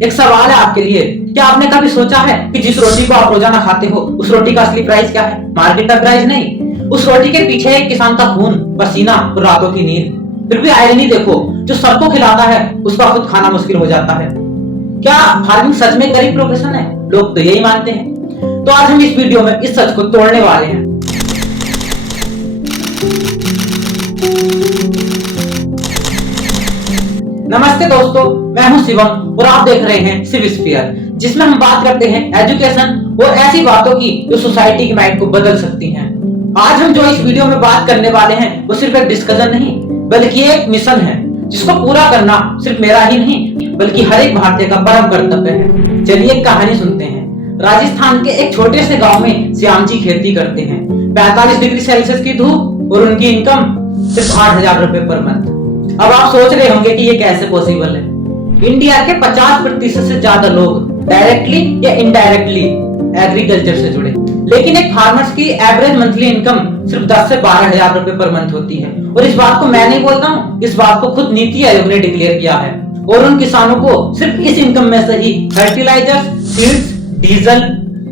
एक सवाल है आपके लिए, क्या आपने कभी सोचा है कि जिस रोटी को आप रोजाना खाते हो उस रोटी का असली प्राइस क्या है? मार्केट का प्राइस नहीं, उस रोटी के पीछे एक किसान का खून, पसीना और रातों की नींद। फिर भी आयरनी देखो, जो सबको खिलाता है उसका खुद खाना मुश्किल हो जाता है। क्या फार्मिंग सच में गरीब प्रोफेशन है? लोग तो यही मानते हैं। तो आज हम इस वीडियो में इस सच को तोड़ने वाले हैं। नमस्ते दोस्तों, मैं हूं शिवम और आप देख रहे हैं सिविस्फीयर, जिसमें हम बात करते हैं एजुकेशन और ऐसी बातों की जो सोसाइटी की माइंड को बदल सकती हैं। आज हम जो इस वीडियो में बात करने वाले हैं वो सिर्फ एक डिस्कशन नहीं बल्कि एक मिशन है, जिसको पूरा करना सिर्फ मेरा ही नहीं बल्कि हर एक भारतीय का परम कर्तव्य है। चलिए एक कहानी सुनते हैं। राजस्थान के एक छोटे से गांव में श्याम जी खेती करते हैं। 45 डिग्री सेल्सियस की धूप और उनकी इनकम सिर्फ 8,000 रुपए पर मंथ। अब आप सोच रहे होंगे कि ये कैसे पॉसिबल है। इंडिया के 50% से ज्यादा लोग डायरेक्टली या इनडायरेक्टली एग्रीकल्चर से जुड़े, लेकिन एक फार्मर्स की एवरेज मंथली इनकम सिर्फ 10 से 12,000 रुपए पर मंथ होती है। और इस बात को मैं नहीं बोलता हूँ, इस बात को खुद नीति आयोग ने डिक्लेयर किया है। और उन किसानों को सिर्फ इस इनकम में से ही फर्टिलाइजर, सीड्स, डीजल,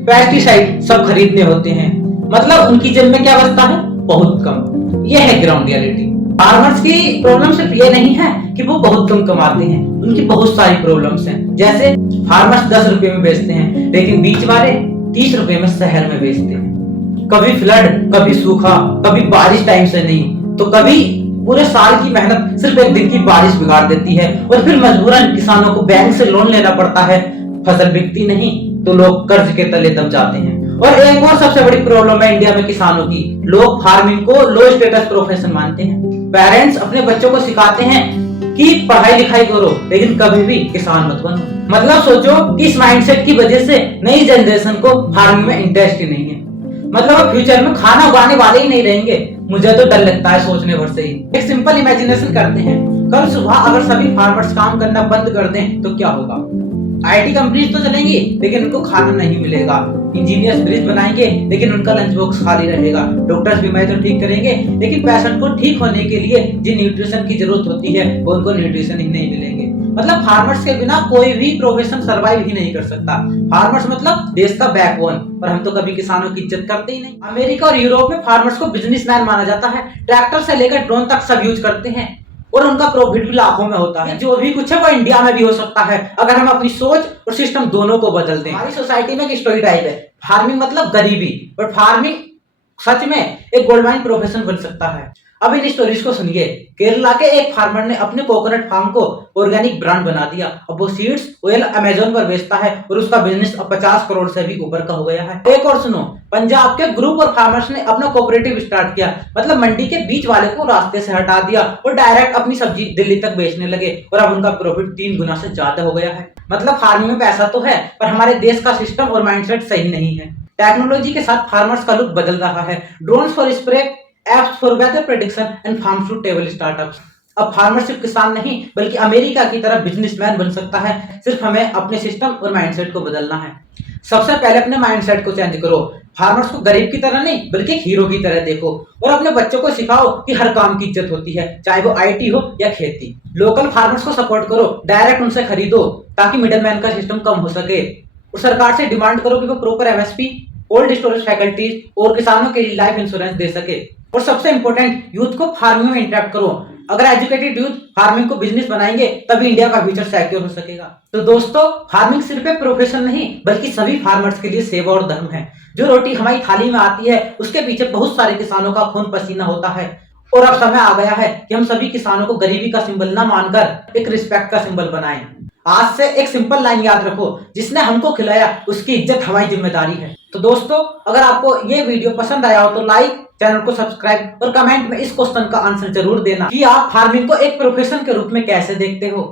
पेस्टिसाइड सब खरीदने होते हैं। मतलब उनकी जेब में क्या बचता है? बहुत कम। यह है ग्राउंड रियलिटी। फार्मर्स की प्रॉब्लम सिर्फ ये नहीं है कि वो बहुत कम कमाते हैं, उनकी बहुत सारी प्रॉब्लम्स हैं। जैसे फार्मर्स 10 रुपए में बेचते हैं, लेकिन बीच वाले 30 रुपए में शहर में बेचते हैं। कभी फ्लड, कभी सूखा, कभी बारिश टाइम से नहीं, तो कभी पूरे साल की मेहनत सिर्फ एक दिन की बारिश बिगाड़ देती है। और फिर मजबूरन किसानों को बैंक से लोन लेना पड़ता है। फसल बिकती नहीं तो लोग कर्ज के तले दब जाते हैं। और एक और सबसे बड़ी प्रॉब्लम है इंडिया में किसानों की, लोग फार्मिंग को लो स्टेटस प्रोफेशन मानते हैं। पेरेंट्स अपने बच्चों को सिखाते हैं कि पढ़ाई लिखाई करो, लेकिन कभी भी किसान मत बनो। मतलब सोचो कि इस माइंडसेट की वजह से नई जनरेशन को फार्मिंग में इंटरेस्ट ही नहीं है। मतलब फ्यूचर में खाना उगाने वाले ही नहीं रहेंगे। मुझे तो डर लगता है सोचने भर से ही। एक सिंपल इमेजिनेशन करते हैं, कल सुबह अगर सभी फार्मर्स काम करना बंद कर दें तो क्या होगा? आईटी कंपनीज तो चलेंगी, लेकिन उनको खाना नहीं मिलेगा। इंजीनियर्स ब्रिज बनाएंगे, लेकिन उनका लंच बॉक्स खाली रहेगा। डॉक्टर्स बीमारी तो ठीक करेंगे, लेकिन पेशेंट को ठीक होने के लिए जिन न्यूट्रिशन की जरूरत होती है वो उनको न्यूट्रिशन ही नहीं मिलेंगे। मतलब फार्मर्स के बिना कोई भी प्रोफेशन सर्वाइव ही नहीं कर सकता। फार्मर्स मतलब देश का बैकबोन, और हम तो कभी किसानों की इज्जत करते ही नहीं। अमेरिका और यूरोप में फार्मर्स को बिजनेसमैन माना जाता है। ट्रैक्टर से लेकर ड्रोन तक सब यूज करते हैं और उनका प्रॉफिट भी लाखों में होता है। जो भी कुछ है वो इंडिया में भी हो सकता है अगर हम अपनी सोच और सिस्टम दोनों को बदल दें। हमारी सोसाइटी में एक स्टोरी टाइप है, फार्मिंग मतलब गरीबी, और फार्मिंग सच में एक गोल्ड माइन प्रोफेशन बन सकता है। अब इन स्टोरीज को सुनिए। केरला के एक फार्मर ने अपने कोकोनट फार्म को ऑर्गेनिक ब्रांड बना दिया। अब वो सीड्स ऑयल अमेज़न पर बेचता है और उसका बिजनेस अब 50 करोड़ से भी ऊपर का हो गया है। एक और सुनो, पंजाब के ग्रुप और फार्मर्स ने अपना कोऑपरेटिव स्टार्ट किया। मतलब मंडी के बीच वाले को रास्ते से हटा दिया और डायरेक्ट अपनी सब्जी दिल्ली तक बेचने लगे, और अब उनका प्रॉफिट 3 गुना से ज्यादा हो गया है। मतलब फार्मिंग में पैसा तो है, पर हमारे देश का सिस्टम और माइंडसेट सही नहीं है। टेक्नोलॉजी के साथ फार्मर्स का लुक बदल रहा है। Drones for spray, apps for weather prediction and farm to table startups. अब फार्मर सिर्फ किसान नहीं बल्कि अमेरिका की तरह बिजनेसमैन बन सकता है। सिर्फ हमें अपने सिस्टम और माइंडसेट को बदलना है। सबसे पहले अपने माइंडसेट को चेंज करो। फार्मर्स को गरीब की तरह नहीं बल्कि एक हीरो की तरह देखो, और अपने बच्चों को सिखाओ कि हर काम की इज्जत होती है, चाहे वो आईटी हो या खेती। लोकल फार्मर्स को सपोर्ट करो, डायरेक्ट उनसे खरीदो ताकि मिडल मैन का सिस्टम कम हो सके। और सरकार से डिमांड करो कि वो proper MSP, cold storage facilities और किसानों के लिए लाइफ इंश्योरेंस दे सके। और सबसे इंपॉर्टेंट, यूथ को फार्मिंग में इंटरेक्ट करो। अगर एजुकेटेड यूथ फार्मिंग को बिजनेस बनाएंगे तभी इंडिया का फ्यूचर सिक्योर हो सकेगा। तो दोस्तों, फार्मिंग सिर्फ एक प्रोफेशन नहीं बल्कि सभी फार्मर्स के लिए सेवा और धर्म है। जो रोटी हमारी थाली में आती है उसके पीछे बहुत सारे किसानों का खून पसीना होता है। और अब समय आ गया है कि हम सभी किसानों को गरीबी का सिंबल ना मानकर एक रिस्पेक्ट का सिंबल बनाएं। आज से एक सिंपल लाइन याद रखो, जिसने हमको खिलाया उसकी इज्जत हमारी जिम्मेदारी है। तो दोस्तों, अगर आपको ये वीडियो पसंद आया हो तो लाइक, चैनल को सब्सक्राइब और कमेंट में इस क्वेश्चन का आंसर जरूर देना कि आप फार्मिंग को एक प्रोफेशन के रूप में कैसे देखते हो।